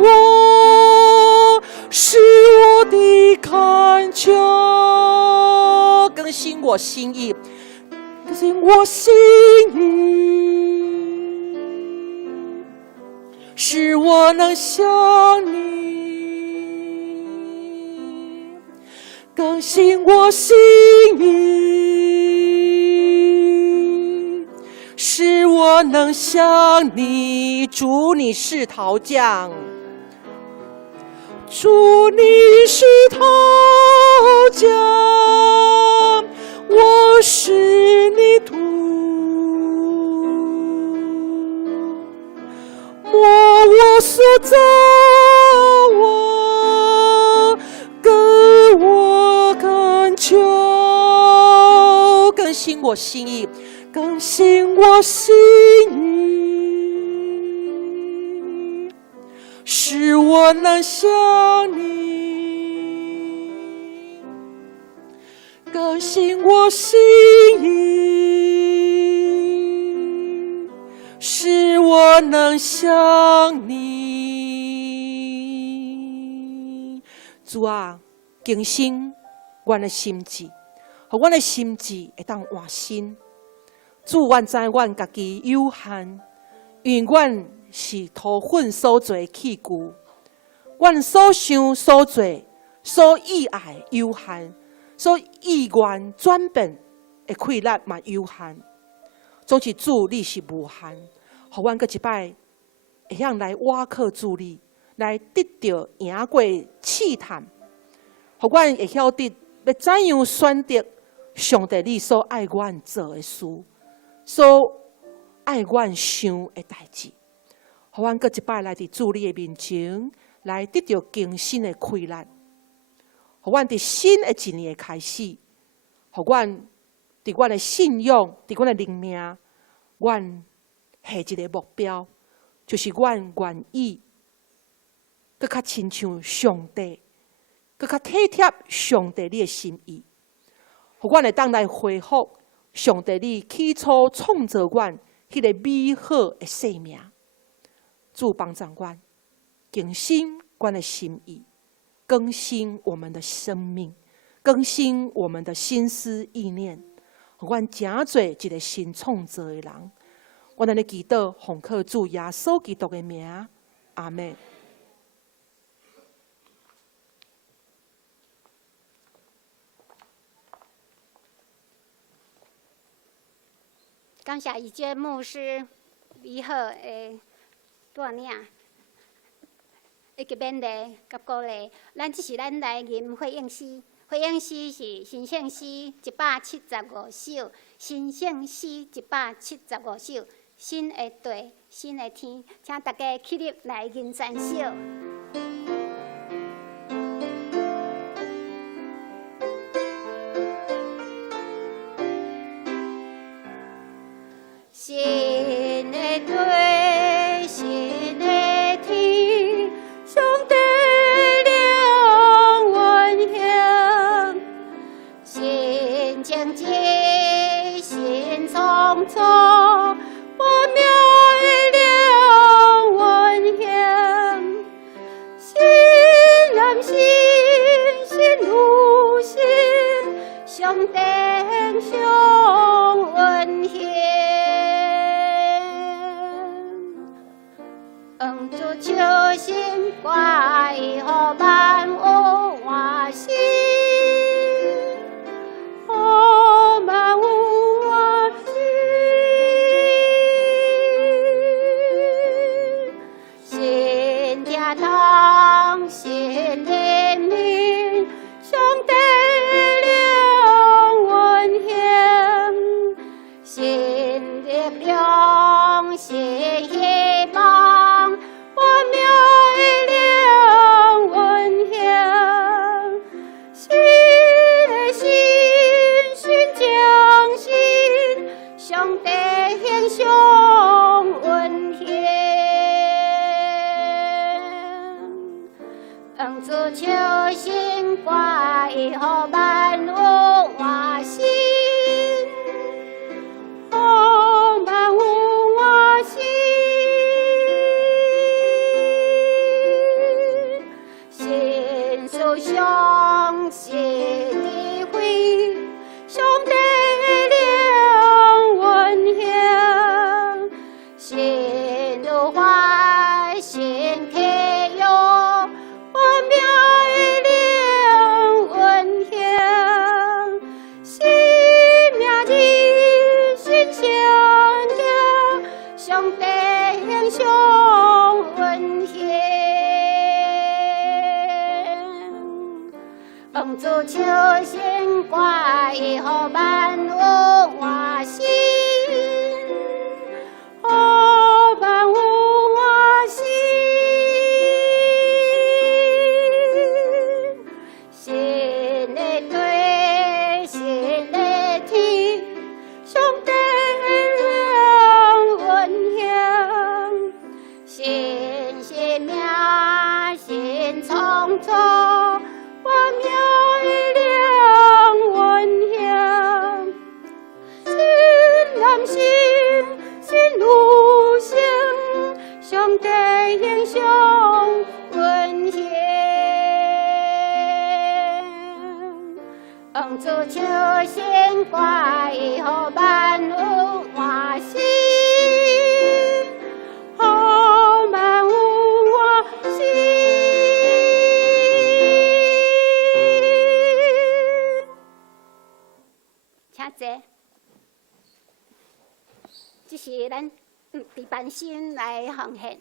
我是我的恳求。更新我心意，更新我心意，使我能像你。更新我心意，使我能像你。主，你是陶匠，主，你是陶匠，我是泥土，摸我所造，我跟我恳求。更新我心意，更新我心意，使我能像你。更新我心意，使我能像你。主啊，更新我的心智，互我的心智会当换新。主，阮知阮家己有限，因为阮是土粉所做的器具，阮所想所做所意爱有限，所意愿转变的气力嘛有限。总是主，你是无限，互阮搁一摆会晓来倚靠主你，来得到赢过试探，互阮会晓得要怎样选择上帝你所爱阮做的事，所爱阮想的代志，互阮搁一摆来伫主你的面前，来得到更新的开力，互阮伫新的一年的开始，互阮伫阮的信仰，伫阮的灵命，阮下一个目标，就是阮愿意搁较亲像上帝，搁较体贴上帝你的心意，互阮会当来回复上帝你起初创造阮迄个美好的生命。主帮助阮，更新阮的心意，更新我们的生命，更新我们的心思意念，互阮真做一个新创造的人。我安尼祈祷，奉靠主耶稣基督的名，阿们。感谢义娟牧师美好的带领，以及勉励甲鼓励。咱这是咱来吟回应诗，回应诗是新圣诗175首，新圣诗175首。新的地，新的天，请大家起立来吟赞首。新的地，新的天，上帝良温馨，新情节，新创造。我苗的良温馨，新人心，新路心，上帝上温馨。主笑心怪互万有欢喜。新人民，上帝良温馨，新力量，新希望，我苗的良温馨，新的心，新将心，上帝形象温馨。主笑心怪互万有欢喜，互万有欢喜。新思想，新智慧，上帝良温馨，新如花，新体育。我苗的良温馨，新名字，新声调，上帝形象温馨。主笑心怪互万有欢喜。主笑心怪互万有欢喜，互万有欢喜。请坐。这是咱伫办心来奉献。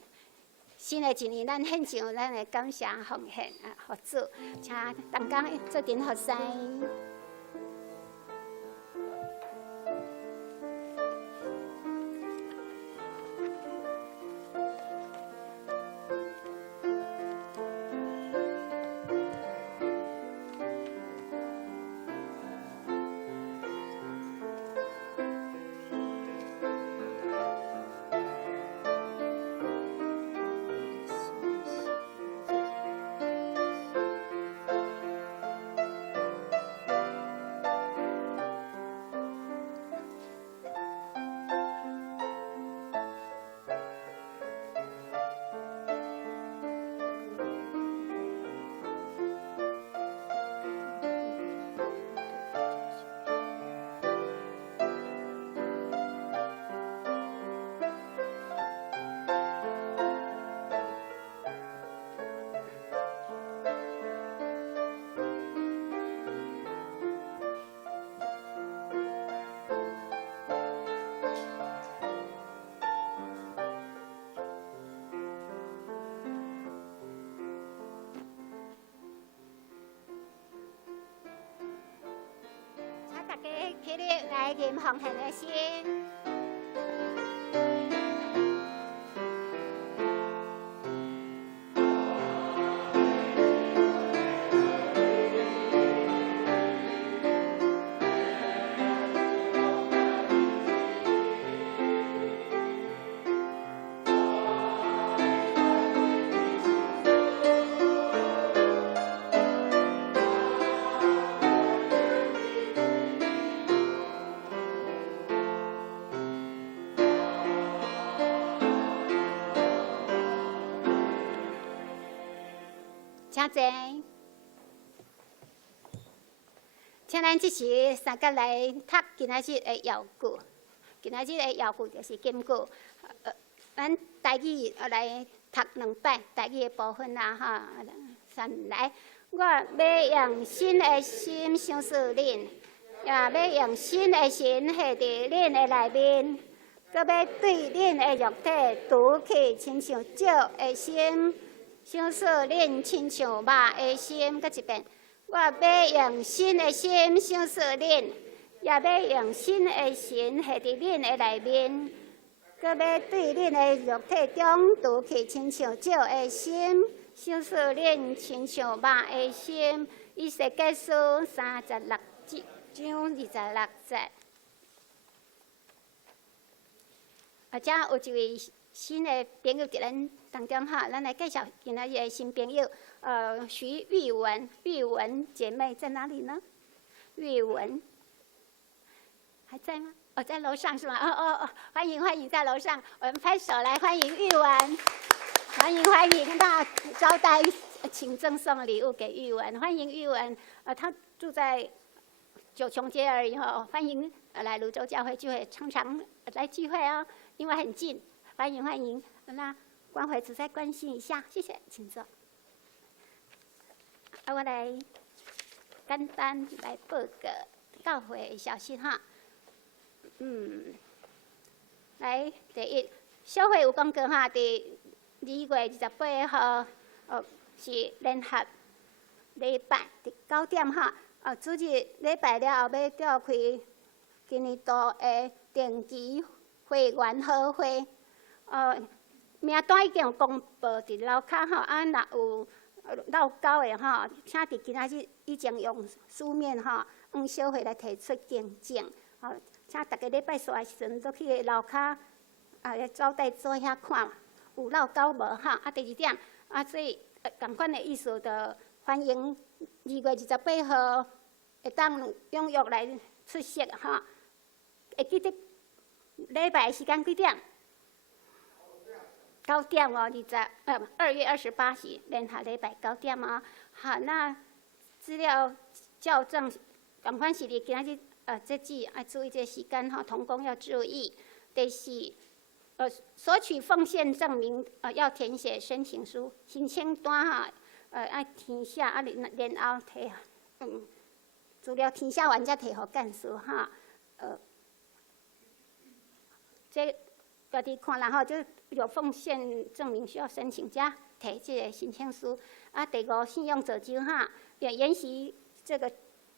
新的一年，咱献上咱的感谢奉献啊，互主，请同工做阵服侍。起立来念奉献的心。请坐，请咱即时三角来读今仔日的要句。今仔日的要句就是金句。咱台语来读2摆，台语的部分啦哈。来，我要用新的心相思恁，也要用新的心下伫恁的内面，搁要对恁的肉体拄起亲像石的心。相思恁亲像肉的心，搁一遍。我要用新的心相思恁，也要用新的心下伫恁的内面，搁要对恁的肉体中拄起亲像石的心，相思恁亲像肉的心。以西结书36章26节。这有一位新的朋友伫咱当中哈，咱来介绍今仔日的新朋友，徐玉文，玉文姐妹在哪里呢？玉文还在吗？哦，在楼上是吗？哦，欢迎在楼上，我们拍手来欢迎玉文，欢迎，那招待请赠送礼物给玉文，欢迎玉文，她住在9重街而已哈，欢迎来泸州教会聚会，常常来聚会哦，因为很近，欢迎，那。关怀组再关心一下，谢谢，请坐。我来简单来报个教会的消息哈。来第一，小会有讲过哈，伫2月28号，是联合礼拜伫9点哈。主日礼拜了后要召开今年度的定期会员好会，名单已经有公布伫楼骹吼，若有漏交的吼，请伫今仔日以前用书面吼，往小会来提出更正。请大家礼拜四的时阵，都去楼骹招待做遐看有漏交无哈。第2点，所以同款的意思，就欢迎2月28号会当踊跃来出席哈。会记得礼拜的时间几点？9点哦，2月28是联合礼拜9点哦。好，那资料校正，同款是伫今仔日这季要注意这时间哈，同工要注意。第4，索取奉献证明要填写申请书，申请单哈要填写，然后提资料填写完才提给干事哈。这家己看啦吼，就有奉献证明需要申请，才提这个申请书。第5，信用者就哈，也研习这个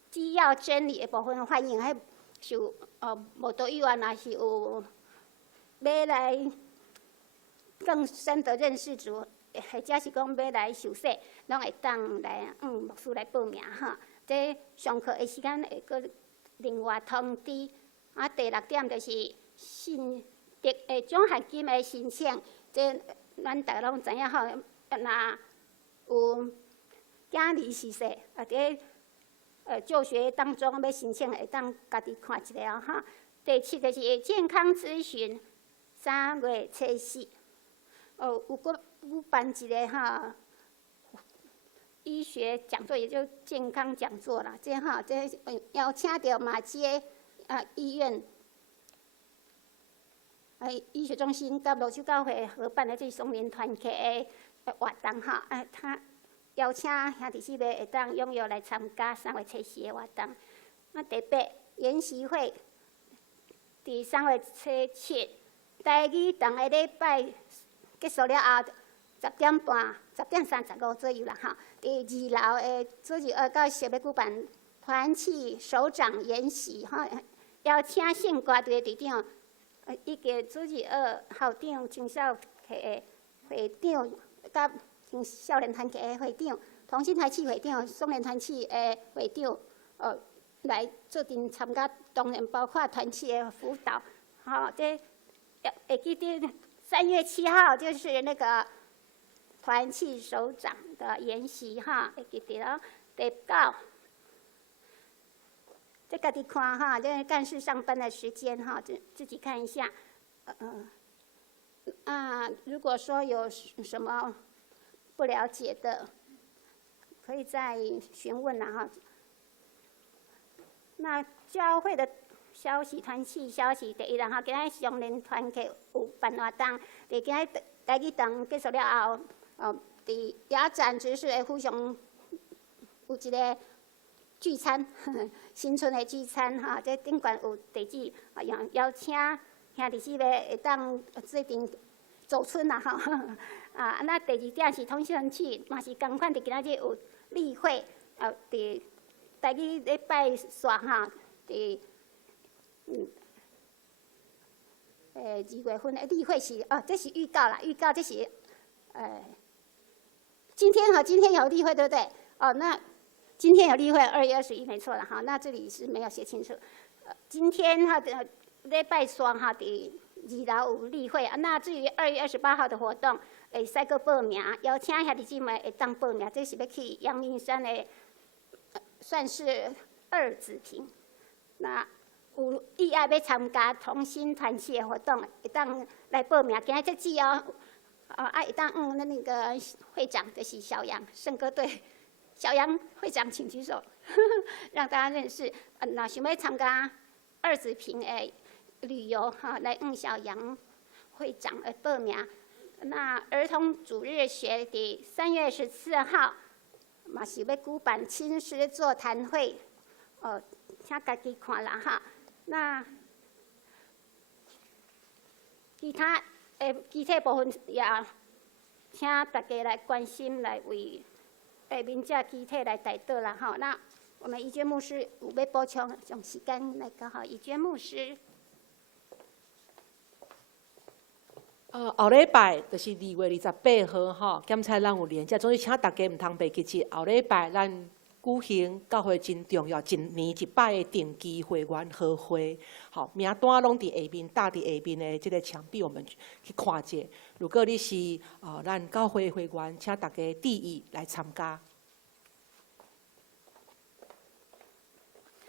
基要真理的部分，欢迎迄受无多语言，也是有要来更深的认识主，或者是讲要来受洗，拢会当来牧师来报名哈。这上课的时间会搁另外通知。第6点就是信奖学金的申请，这咱大家拢知影吼。若有囝儿逝世，伫就学当中要申请，会当家己看一下哦哈。第7就是健康咨询，3月初4，有搁办一个哈医学讲座，也就健康讲座啦。这哈这邀请到马街医院。医学中心甲泸州教会合办的这松林团契的活动哈，他邀请兄弟姊妹会当踊跃来参加3月初4的活动。第8，研习会，伫3月初7，台语堂的礼拜结束了后，10点半、10点35左右啦哈。伫2楼的主日到10要举办团契首长研习哈，邀请圣歌队队长，以及主任校长、青少体的会长，甲青少年团体的会长、同心团契会长、双联团契的会长，来做阵参加，当然包括团契的辅导。这会记得3月7号就是那个团契首长的研习会记得咯。第9。这家己看这干事上班的时间自己看一下。如果说有什么不了解的，可以再询问那教会的消息、团契消息，第一啦今仔双联团契有办活动，今仔台语堂结束了后，伫雅展执事会互相有一个聚餐，新春的聚餐这顶悬有地址，邀请兄弟姊妹会当做阵走春那第2点是通讯器，嘛是同款，伫今仔日有例会，伫台语礼拜线伫2月份的例会是这是预告啦，预告这是今天有例会对不对？那。今天有例会，2月21没错了那这里是没有写清楚。今天礼拜三伫2楼有例会那至于2月28号的活动，会使阁报名，邀请兄弟姊妹会当报名，这是要去阳明山的，算是2子坪。那有意爱要参加同心团契的活动，会当来报名。今仔这记会当那个会长就是小杨圣歌队。小杨会长，请举手，让大家认识。那想要参加2子坪的旅游来小杨会长的报名。那儿童主日学的3月14号，嘛是要举办亲师座谈会，请家己看啦那其他具体部分也请大家来关心，来为。民者具体来带导啦那我们怡娟牧师有要补充，用时间来讲怡娟牧师。后礼拜就是2月28号检察咱有连假，总之请大家唔通袂记起，后礼拜咱举行教会真重要1年1摆的定期会员好会，名单拢伫下面，搭伫下面的这个墙壁，我们去看者。如果你是咱教会的会员，请大家注意来参加。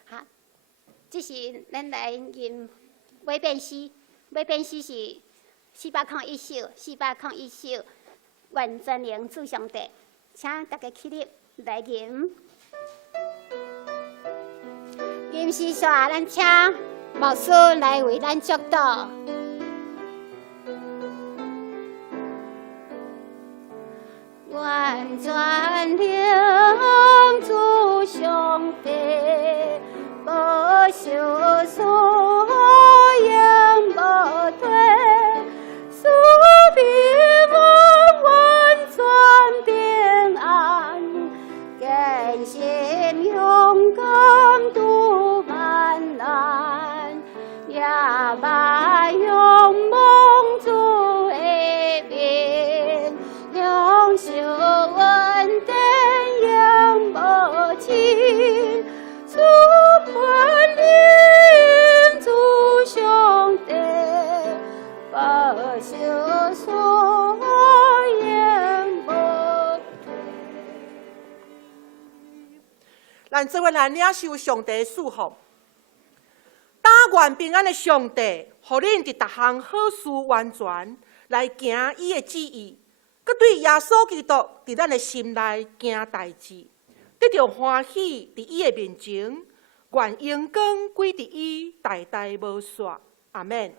好，这是咱来吟尾变诗，尾变诗是401首，401首，愿全灵主上帝，请大家起立来吟。吟诗煞，咱请牧师来为咱祝祷。愿全灵主上帝，保守所应无退，使平安全平安，坚信勇敢度万难，也把勇梦主的名，永守稳定永无尽，充满灵主上帝，保守所应无退。咱做伙来领受上帝的祝福。但愿平安的上帝，互恁伫逐项好事完全来行伊的旨意，佮对耶稣基督伫咱的心内行代志，得到欢喜伫伊的面前，愿荣光归伫伊，代代无煞。阿免。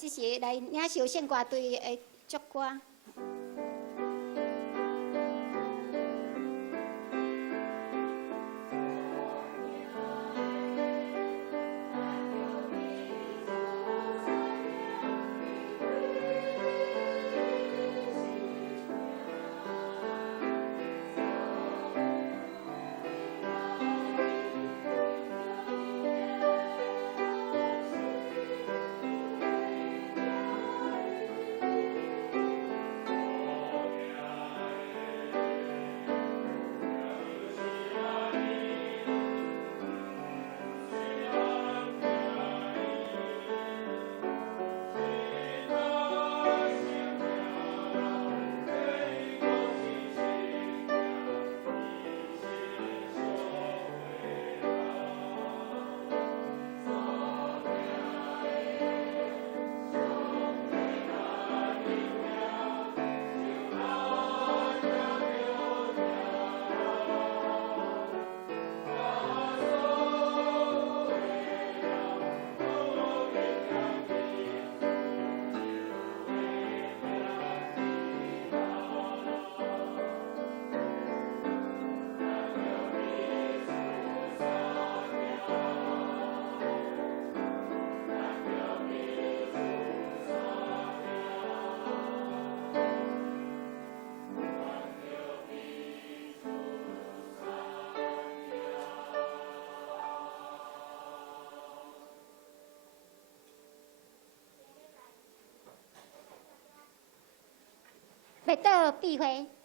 这是来领受献歌队的祝歌。袂倒避讳。